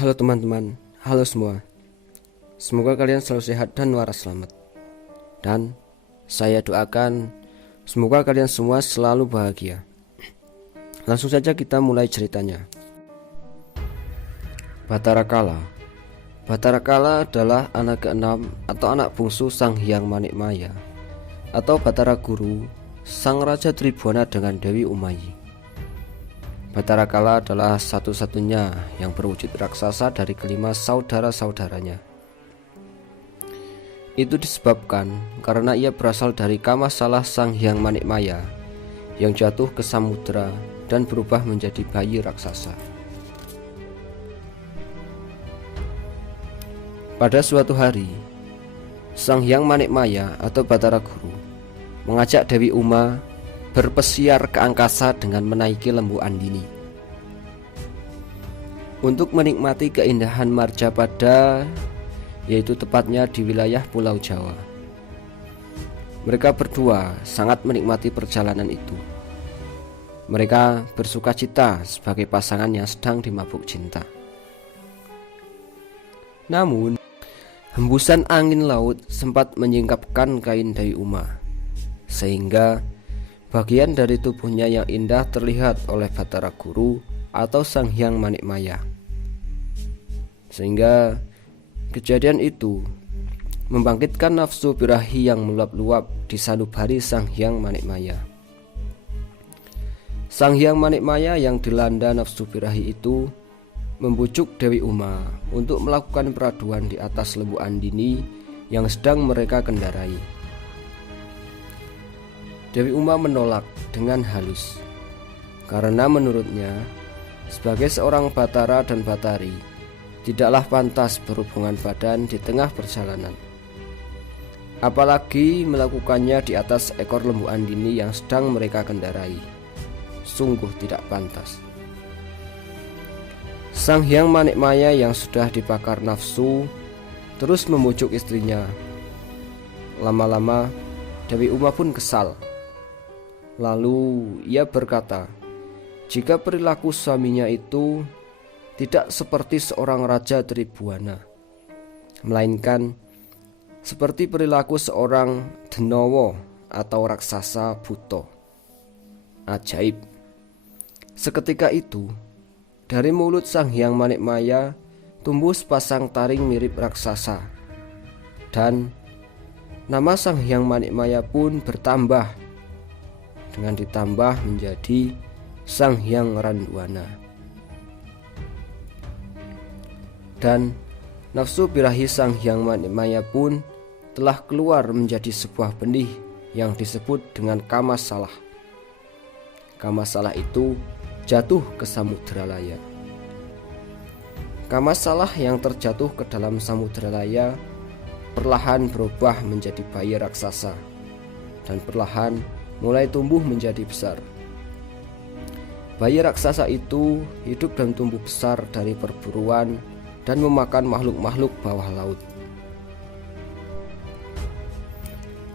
Halo teman-teman, halo semua. Semoga kalian selalu sehat dan waras selamat. Dan saya doakan semoga kalian semua selalu bahagia. Langsung saja kita mulai ceritanya. Batara Kala. Batara Kala adalah anak keenam atau anak bungsu Sang Hyang Manikmaya atau Batara Guru, sang raja Tribhuwana dengan Dewi Umayi. Batara Kala adalah satu-satunya yang berwujud raksasa dari kelima saudara-saudaranya. Itu disebabkan karena ia berasal dari Kamasalah Sang Hyang Manikmaya yang jatuh ke samudera dan berubah menjadi bayi raksasa. Pada suatu hari, Sang Hyang Manikmaya atau Batara Guru mengajak Dewi Uma berpesiar ke angkasa dengan menaiki lembu Andini untuk menikmati keindahan Marjapada, yaitu tepatnya di wilayah Pulau Jawa. Mereka berdua sangat menikmati perjalanan itu. Mereka bersukacita sebagai pasangan yang sedang dimabuk cinta. Namun, hembusan angin laut sempat menyingkapkan kain Dewi Uma, sehingga bagian dari tubuhnya yang indah terlihat oleh Batara Guru atau Sang Hyang Manikmaya. Sehingga kejadian itu membangkitkan nafsu birahi yang meluap-luap di sanubari Sang Hyang Manikmaya. Sang Hyang Manikmaya yang dilanda nafsu birahi itu membujuk Dewi Uma untuk melakukan peraduan di atas lembu Andini yang sedang mereka kendarai. Dewi Uma menolak dengan halus, karena menurutnya sebagai seorang batara dan batari tidaklah pantas berhubungan badan di tengah perjalanan, apalagi melakukannya di atas ekor lembu Andini yang sedang mereka kendarai. Sungguh tidak pantas. Sang Hyang Manikmaya yang sudah dibakar nafsu terus membujuk istrinya. Lama-lama Dewi Uma pun kesal. Lalu ia berkata, jika perilaku suaminya itu tidak seperti seorang raja Tribhuwana, melainkan seperti perilaku seorang Denowo atau raksasa buto. Ajaib. Seketika itu, dari mulut Sang Hyang Manikmaya tumbuh sepasang taring mirip raksasa, dan nama Sang Hyang Manikmaya pun bertambah dengan ditambah menjadi Sang Hyang Randwana. Dan nafsu birahi Sang Hyang Manikmaya pun telah keluar menjadi sebuah benih yang disebut dengan Kamasalah. Kamasalah itu jatuh ke Samudralaya. Kamasalah yang terjatuh ke dalam Samudralaya perlahan berubah menjadi bayi raksasa dan perlahan mulai tumbuh menjadi besar. Bayi raksasa itu hidup dan tumbuh besar dari perburuan dan memakan makhluk-makhluk bawah laut.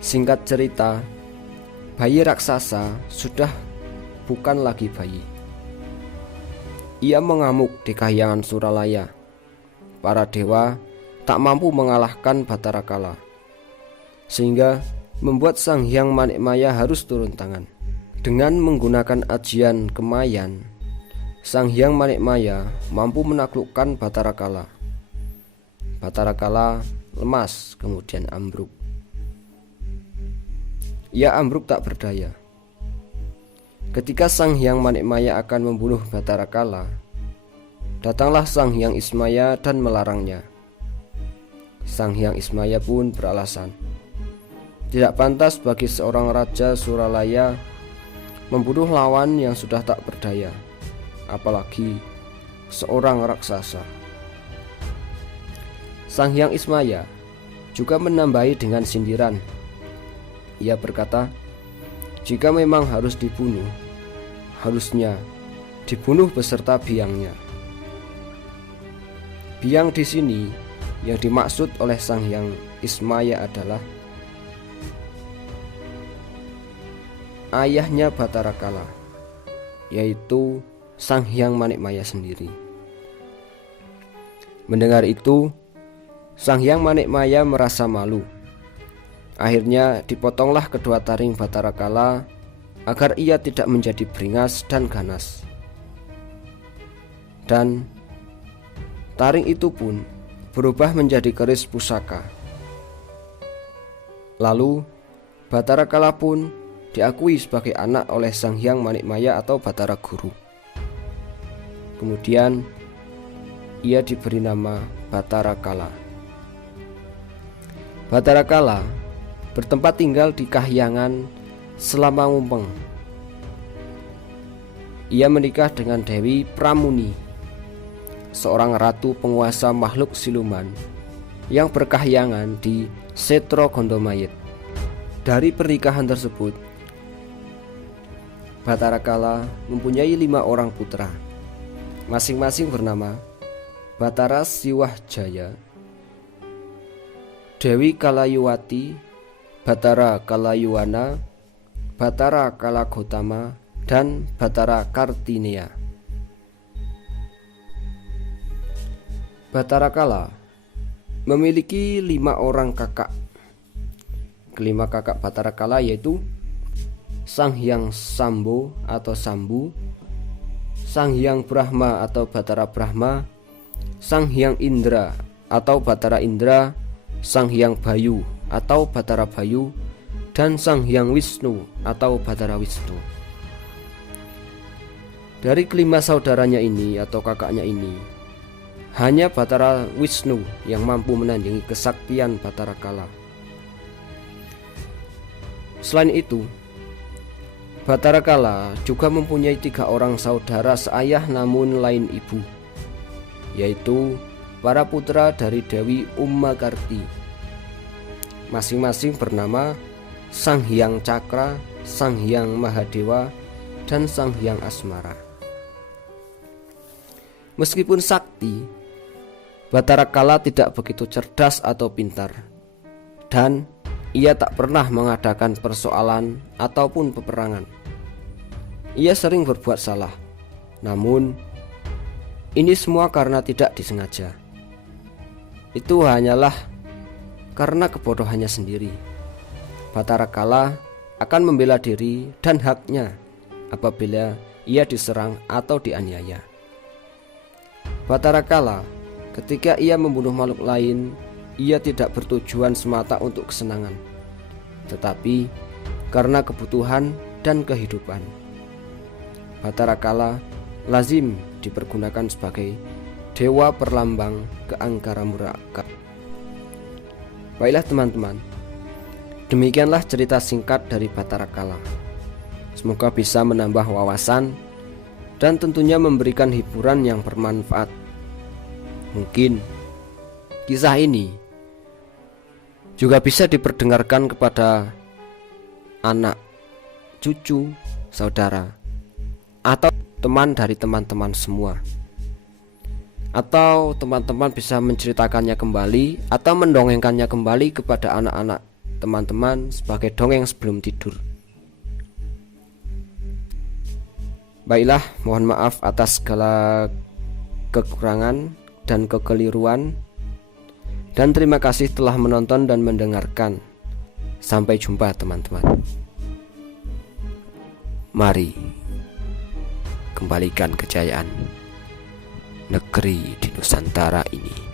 Singkat cerita, bayi raksasa sudah bukan lagi bayi. Ia mengamuk di kahyangan Suralaya. Para dewa tak mampu mengalahkan Batara Kala, sehingga membuat Sang Hyang Manikmaya harus turun tangan. Dengan menggunakan ajian kemayan, Sang Hyang Manikmaya mampu menaklukkan Batara Kala. Batara Kala lemas kemudian ambruk. Ia ambruk tak berdaya. Ketika Sang Hyang Manikmaya akan membunuh Batara Kala, datanglah Sang Hyang Ismaya dan melarangnya. Sang Hyang Ismaya pun beralasan, tidak pantas bagi seorang raja Suralaya membunuh lawan yang sudah tak berdaya, apalagi seorang raksasa. Sang Hyang Ismaya juga menambahi dengan sindiran. Ia berkata, jika memang harus dibunuh, harusnya dibunuh beserta biangnya. Biang di sini yang dimaksud oleh Sang Hyang Ismaya adalah ayahnya Batara Kala, yaitu Sang Hyang Manikmaya sendiri. Mendengar itu, Sang Hyang Manikmaya merasa malu. Akhirnya dipotonglah kedua taring Batarakala agar ia tidak menjadi beringas dan ganas. Dan taring itu pun berubah menjadi keris pusaka. Lalu Batarakala pun diakui sebagai anak oleh Sang Hyang Manikmaya atau Batara Guru. Kemudian ia diberi nama Batarakala. Batarakala bertempat tinggal di Kahyangan selama ngumpeng. Ia menikah dengan Dewi Pramuni, seorang ratu penguasa makhluk siluman yang berkahyangan di Setro Gondomayit. Dari pernikahan tersebut, Batarakala mempunyai 5 orang putra, masing-masing bernama Batara Siwahjaya, Dewi Kalayuwati, Batara Kalayuwana, Batara Kalagotama, dan Batara Kartinea. Batarakala memiliki 5 orang kakak. Kelima kakak Batarakala yaitu Sang Hyang Sambo atau Sambu, Sang Hyang Brahma atau Batara Brahma, Sang Hyang Indra atau Batara Indra, Sang Hyang Bayu atau Batara Bayu, dan Sang Hyang Wisnu atau Batara Wisnu. Dari kelima saudaranya ini atau kakaknya ini, hanya Batara Wisnu yang mampu menandingi kesaktian Batarakala. Selain itu, Batarakala juga mempunyai 3 orang saudara seayah namun lain ibu, yaitu para putra dari Dewi Ummakarti, masing-masing bernama Sang Hyang Cakra, Sang Hyang Mahadewa, dan Sang Hyang Asmara. Meskipun sakti, Batarakala tidak begitu cerdas atau pintar, dan ia tak pernah mengadakan persoalan ataupun peperangan. Ia sering berbuat salah, namun ini semua karena tidak disengaja. Itu hanyalah karena kebodohannya sendiri. Batarakala akan membela diri dan haknya apabila ia diserang atau dianiaya. Batarakala ketika ia membunuh makhluk lain, ia tidak bertujuan semata untuk kesenangan, tetapi karena kebutuhan dan kehidupan. Batarakala lazim dipergunakan sebagai dewa perlambang keangkara murka. Baiklah teman-teman, demikianlah cerita singkat dari Batarakala. Semoga bisa menambah wawasan dan tentunya memberikan hiburan yang bermanfaat. Mungkin kisah ini juga bisa diperdengarkan kepada anak, cucu, saudara, atau teman dari teman-teman semua. Atau teman-teman bisa menceritakannya kembali atau mendongengkannya kembali kepada anak-anak teman-teman sebagai dongeng sebelum tidur. Baiklah, mohon maaf atas segala kekurangan dan kekeliruan, dan terima kasih telah menonton dan mendengarkan. Sampai jumpa teman-teman. Mari kembalikan kejayaan negeri di Nusantara ini.